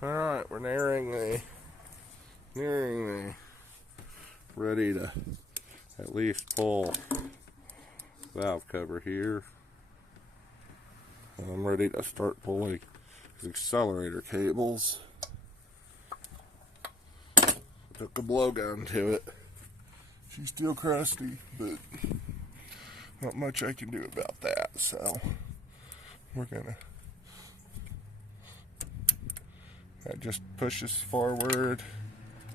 Alright, we're nearing the ready to at least pull valve cover here. And I'm ready to start pulling these accelerator cables. Took a blowgun to it. She's still crusty, but not much I can do about that, so we're gonna, that just pushes forward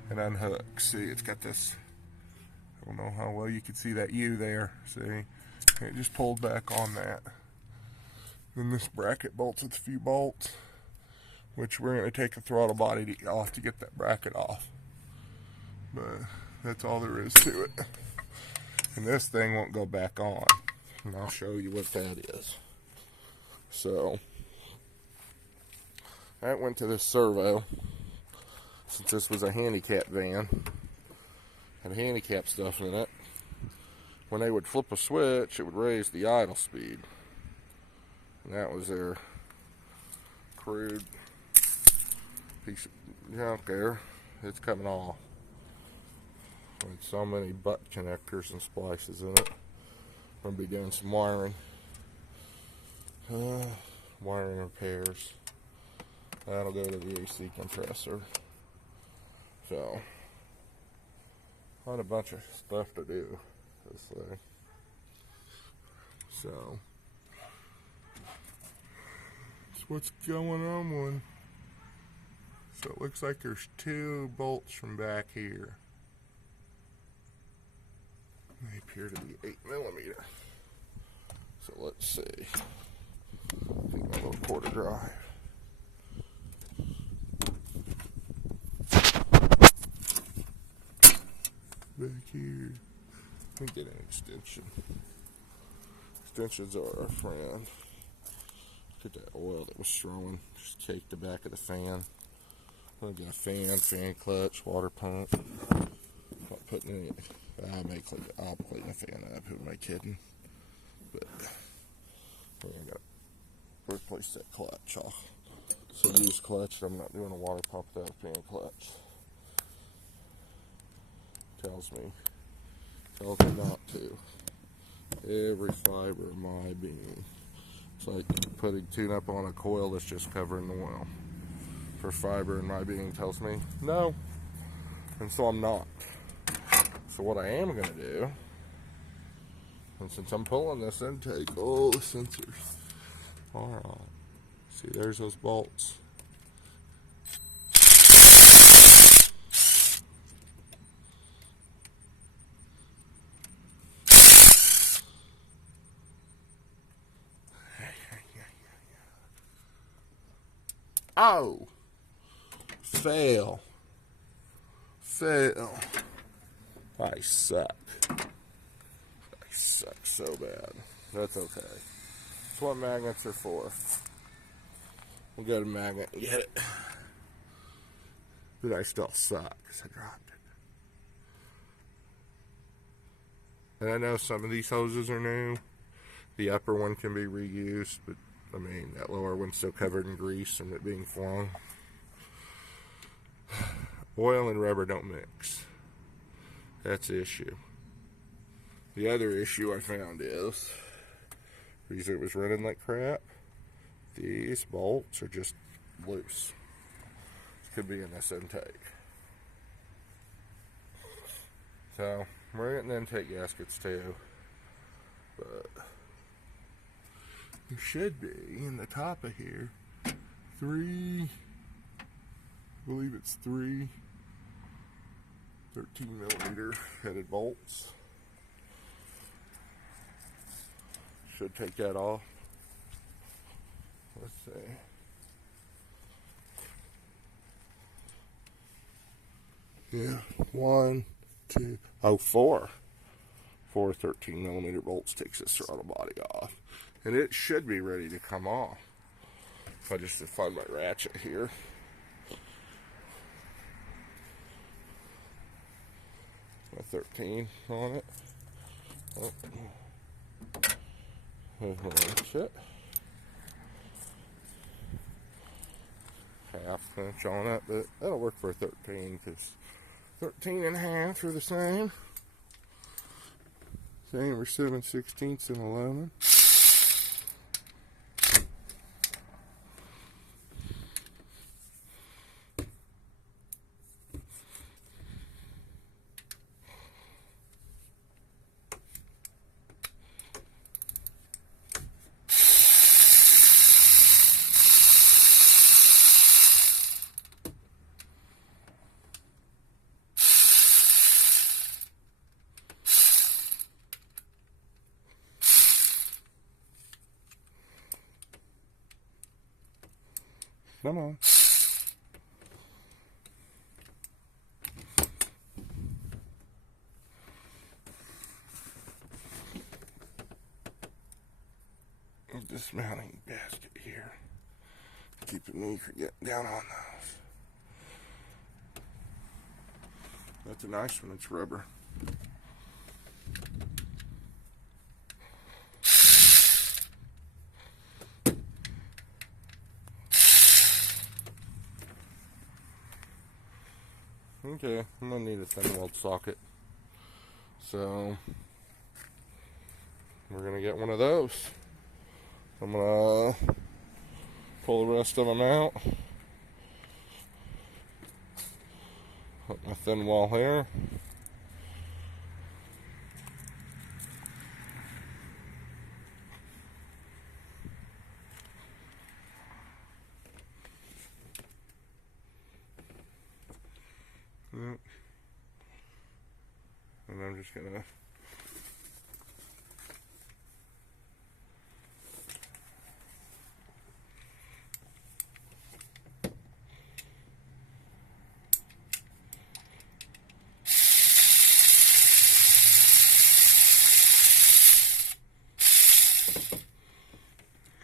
and unhooks. See, it's got this, I don't know how well you can see that U there, see? It just pulled back on that. Then this bracket bolts with a few bolts, which we're gonna take the throttle body off to get that bracket off. But that's all there is to it. And this thing won't go back on. And I'll show you what that is. So, that went to this servo. Since this was a handicap van, had handicap stuff in it. When they would flip a switch, it would raise the idle speed. And that was their crude piece of junk there. It's coming off. With so many butt connectors and splices in it. I'm going to be doing some wiring. Wiring repairs. That'll go to the AC compressor. So, not a bunch of stuff to do this thing. So, that's what's going on. So it looks like there's 2 bolts from back here. They appear to be 8mm. So let's see. Take my little quarter drive. Back here. Let me get an extension. Extensions are our friend. Look at that oil that was throwing. Just caked the back of the fan. I've got a fan clutch, water pump. Not putting any. I'll clean the fan up. Who am I kidding? But I got to replace that clutch off. So use clutch. I'm not doing a water pump without a fan clutch. Tells me not to. Every fiber of my being. It's like putting tune-up on a coil that's just covering the oil. For fiber in my being tells me no. And so I'm not. So what I am going to do, and since I'm pulling this intake, oh, the sensors are on. See, there's those bolts. Oh! Fail. I suck. I suck so bad. That's okay. That's what magnets are for. We'll go to magnet and get it. But I still suck because I dropped it. And I know some of these hoses are new. The upper one can be reused, but I mean, that lower one's still covered in grease and it being flung. Oil and rubber don't mix. That's the issue. The other issue I found is, the reason it was running like crap, these bolts are just loose. This could be in this intake. So, we're getting intake gaskets too. But, there should be, in the top of here, 3, I believe it's 3 13mm headed bolts. Should take that off. Let's see. Yeah, 1, 2, oh, 4. 4 13mm bolts takes this throttle body off. And it should be ready to come off. If I just find my ratchet here. My 13 on it. Oh. There's my ratchet. half inch on it, but that'll work for a 13 because 13 and a half are the same. Same or 7/16 and 11. Come on. Dismounting basket here. Keeping me from getting down on those. That's a nice one, it's rubber. Okay, I'm gonna need a thin weld socket. So we're gonna get one of those. I'm gonna pull the rest of them out. Put my thin wall here. And I'm just gonna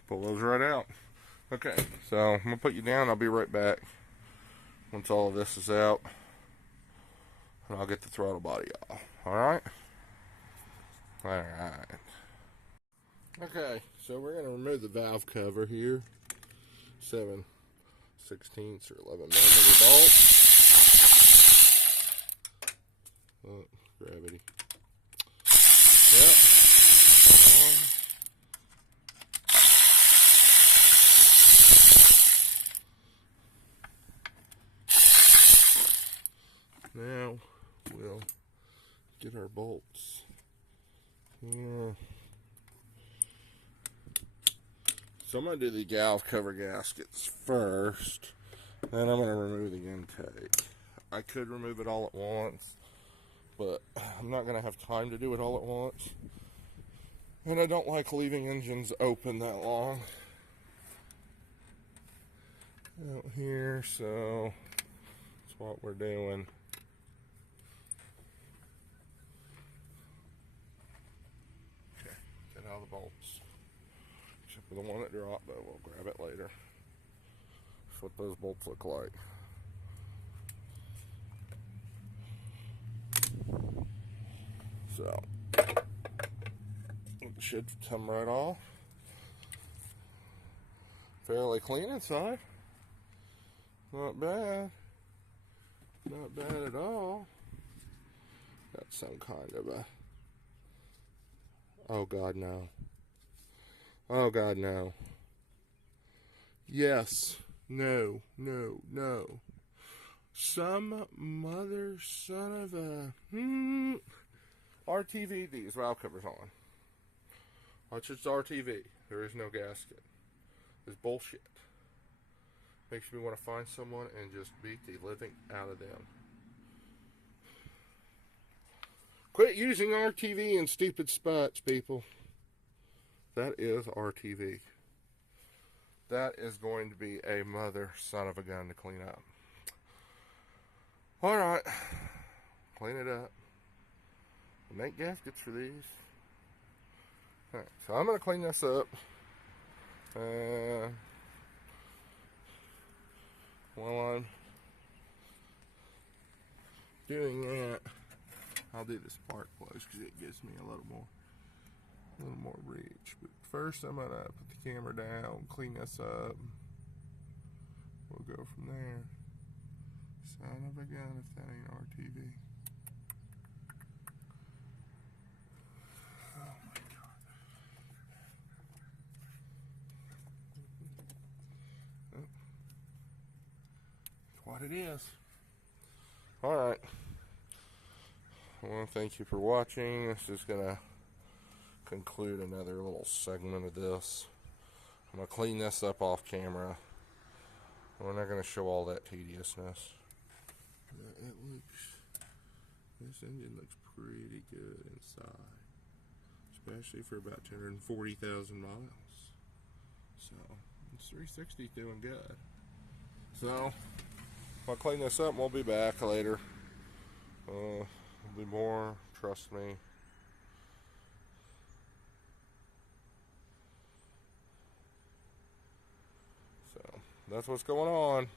pull those right out. Okay, so I'm gonna put you down. I'll be right back once all of this is out, and I'll get the throttle body off. All right. All right. Okay, so we're gonna remove the valve cover here. 7/16 or 11mm bolt. Oh, gravity. Yep. Now we'll get our bolts here. So I'm going to do the valve cover gaskets first, then I'm going to remove the intake. I could remove it all at once, but I'm not going to have time to do it all at once. And I don't like leaving engines open that long out here, so that's what we're doing. Okay, get out the bolts. Except for the one that dropped, but we'll grab it later. That's what those bolts look like. So, it should come right off. Fairly clean inside. Not bad. Not bad at all. Got some kind of a... Oh God, no. Oh God, no. Yes. No. No. No. Some mother son of a... RTV, these valve covers on. Watch, it's RTV. There is no gasket. It's bullshit. Makes me want to find someone and just beat the living out of them. Quit using RTV in stupid spots, people. That is RTV. That is going to be a mother son of a gun to clean up. Alright. Clean it up. We'll make gaskets for these. Alright, so I'm going to clean this up. While I'm doing that, I'll do the spark plugs because it gives me a little more reach. But first, I'm gonna put the camera down, clean this up, we'll go from there. Son of a gun if that ain't RTV. Oh my God. Oh. It's what it is. Alright. I want to thank you for watching. This is going to conclude another little segment of this. I'm going to clean this up off camera. We're not going to show all that tediousness. This engine looks pretty good inside. Especially for about 240,000 miles. So, it's 360 doing good. So, I'll clean this up and we'll be back later. There'll be more, trust me. So, that's what's going on.